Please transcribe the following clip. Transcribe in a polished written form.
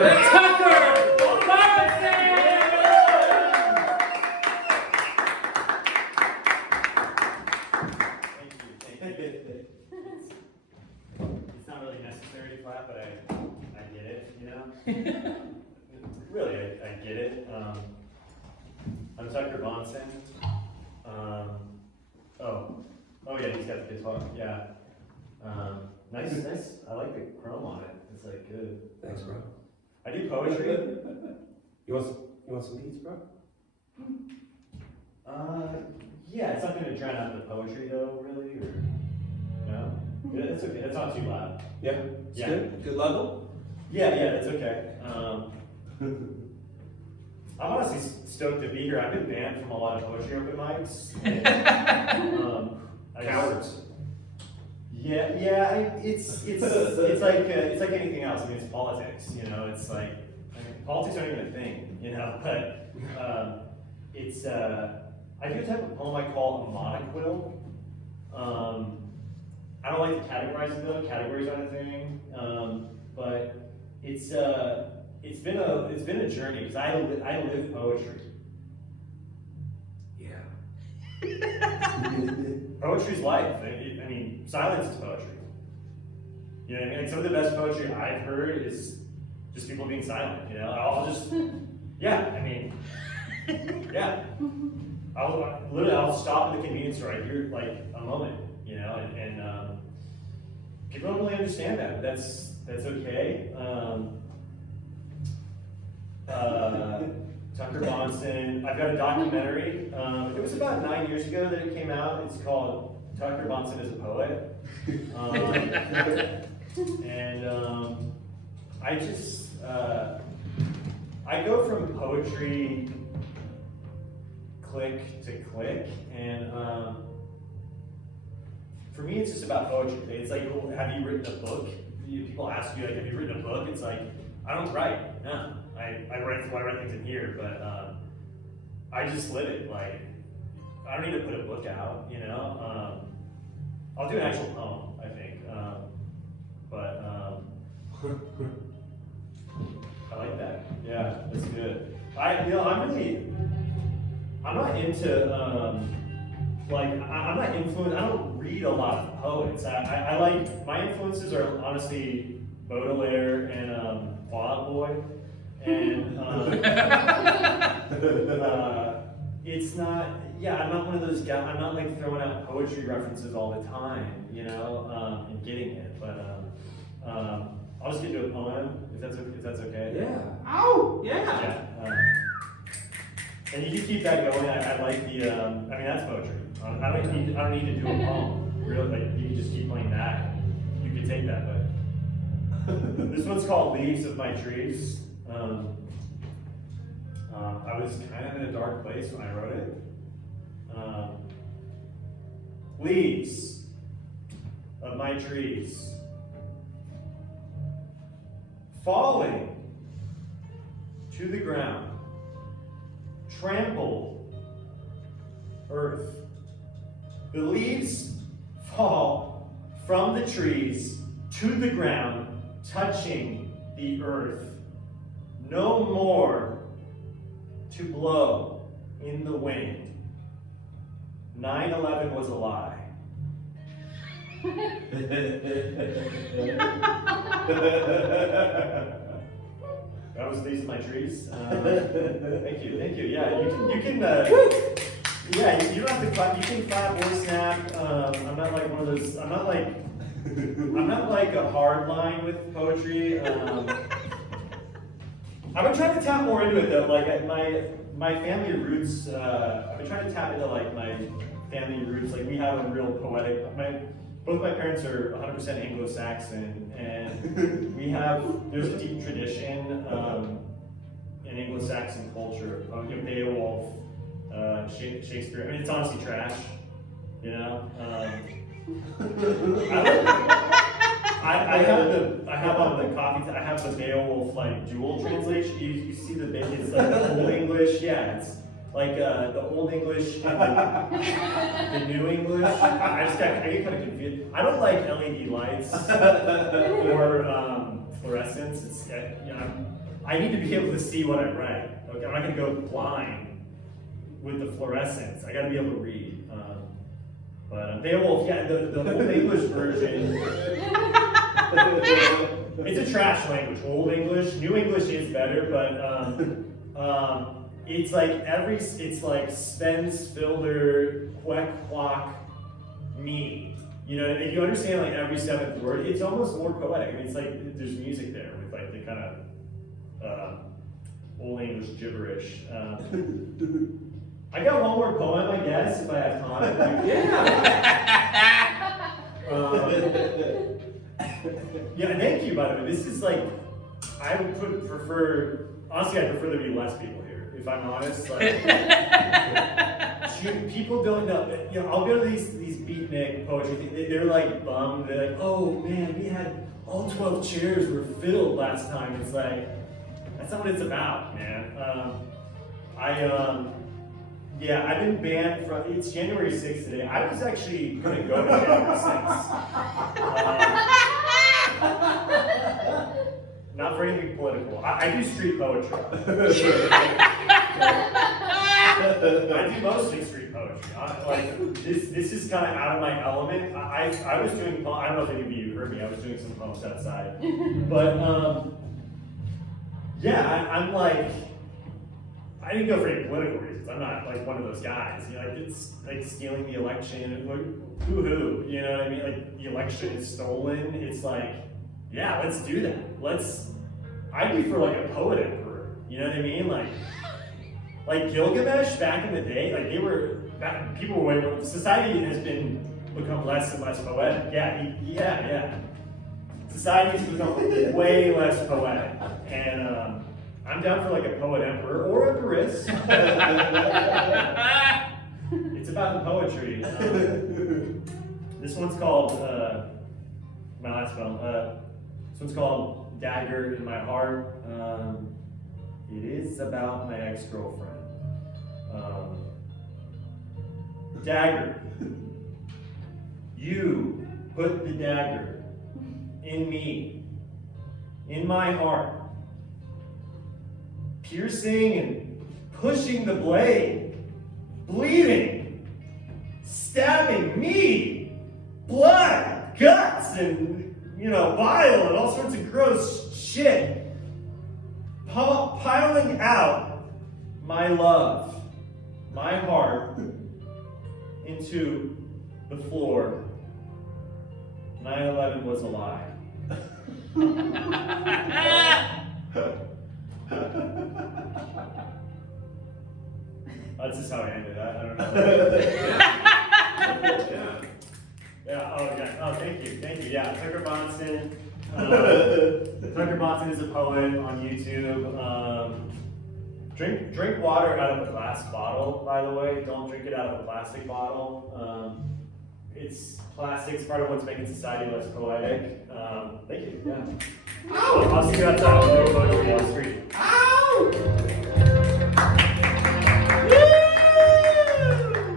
Tucker Bonson! Thank you. It's not really necessary to clap, but I get it, you know? Really, I get it. I'm Tucker Bonson. Oh yeah, he's got the guitar, yeah. Nice. I like the chrome on it. It's like good. Thanks, bro. I do poetry. You want some beats, bro? Yeah, it's not gonna drown out the poetry though, really, or no? Yeah, it's okay. It's not too loud. Yeah. It's Yeah. good. Good level. Yeah, it's okay. I'm honestly stoked to be here. I've been banned from a lot of poetry open mics. Cowards. It's like anything else. I mean, it's politics. You know, it's like politics aren't even a thing. You know, but it's I do a type of poem I call a monoquill. I don't like to categorize it though. Categories aren't a thing. But it's been a journey because I live poetry. Yeah. Poetry's life. I mean, silence is poetry. You know what I mean? Like some of the best poetry I've heard is just people being silent. You know, I'll stop at the convenience store. I hear like a moment. You know, and people don't really understand that. But that's okay. Tucker Bonson. I've got a documentary. It was about 9 years ago that it came out. It's called Tucker Bonson is a Poet. I go from poetry click to click, and for me, it's just about poetry. It's like, well, have you written a book? People ask you, like, have you written a book? It's like, I don't write. No. I write things in here, but I just live it. Like, I don't need to put a book out, you know. I'll do an actual poem, I think. I like that. Yeah, that's good. I'm not into I'm not influenced. I don't read a lot of poets. I like, my influences are honestly Baudelaire and Fall Out Boy. And it's not, I'm not one of those guys. I'm not like throwing out poetry references all the time, you know, and getting it. But I'll just get to a poem if that's okay. Yeah. Oh, yeah. Yeah. And you can keep that going. I like the. I mean, that's poetry. I don't need to do a poem. Really, like you can just keep playing that. You can take that, but this one's called "Leaves of My Trees." I was kind of in a dark place when I wrote it. Leaves of my trees falling to the ground, trampled earth. The leaves fall from the trees to the ground, touching the earth. No more to blow in the wind. 9/11 was a lie. That was These Are My Trees. Thank you. Yeah, you can. Yeah, you don't have to clap. You can clap or snap. I'm not like one of those. I'm not like a hard line with poetry. I've been trying to tap more into it though. Like my family roots. I've been trying to tap into like my family roots. Like we have a real poetic. Both my parents are 100% Anglo-Saxon, and there's a deep tradition in Anglo-Saxon culture. Beowulf, Shakespeare. I mean, it's honestly trash. You know. I have on the copy. I have the Beowulf like dual translation. You see it's like the Old English. Yeah, it's like the Old English and the New English. I get kind of confused. I don't like LED lights or fluorescence. I need to be able to see what I write. Okay, I'm not gonna go blind with the fluorescence. I gotta be able to read. But Beowulf, yeah, the Old English version. It's a trash language. Old English, New English is better, but it's like it's like Svensfilder, Quack, Quack, me. You know, if you understand like every seventh word, it's almost more poetic. I mean, it's like there's music there with like the kind of Old English gibberish. I got one more poem, I guess, if I have time. Yeah, thank you, by the way. This is like, I would prefer, honestly, I prefer there be less people here, if I'm honest. Like, people don't know, you know, I'll go to these beatnik poetry, they're like bummed. They're like, oh man, we had all 12 chairs were filled last time. It's like, that's not what it's about, man. Yeah, I've been banned from, it's January 6th today. I was actually gonna go to January 6th. Not for anything political. I do street poetry. I do mostly street poetry. Like this is kind of out of my element. I was doing, I don't know if any of you heard me, I was doing some poems outside. But yeah, I'm like, I didn't go for any political reasons. I'm not like one of those guys. You know, like it's like stealing the election. Who? You know what I mean? Like the election is stolen. It's like, yeah, let's do that. I'd be for like a poet emperor. You know what I mean? Like Gilgamesh back in the day. Like people were way more. Society has become less and less poetic. Yeah. Society has become way less poetic, and I'm down for like a poet emperor or empress. It's about the poetry. This one's called, my last poem, this one's called Dagger in My Heart. It is about my ex-girlfriend. Dagger, you put the dagger in me, in my heart. Piercing and pushing the blade, bleeding, stabbing me, blood, guts, and bile and all sorts of gross shit, piling out my love, my heart into the floor. 9/11 was a lie. That's just how I ended that. I don't know. Yeah. Oh, thank you. Yeah, Tucker Bonson. Tucker Bonson is a poet on YouTube. Drink water out of a glass bottle, by the way. Don't drink it out of a plastic bottle. Plastic's part of what's making society less poetic. Thank you. Yeah. I'll see you outside. I'll do poetry on the street.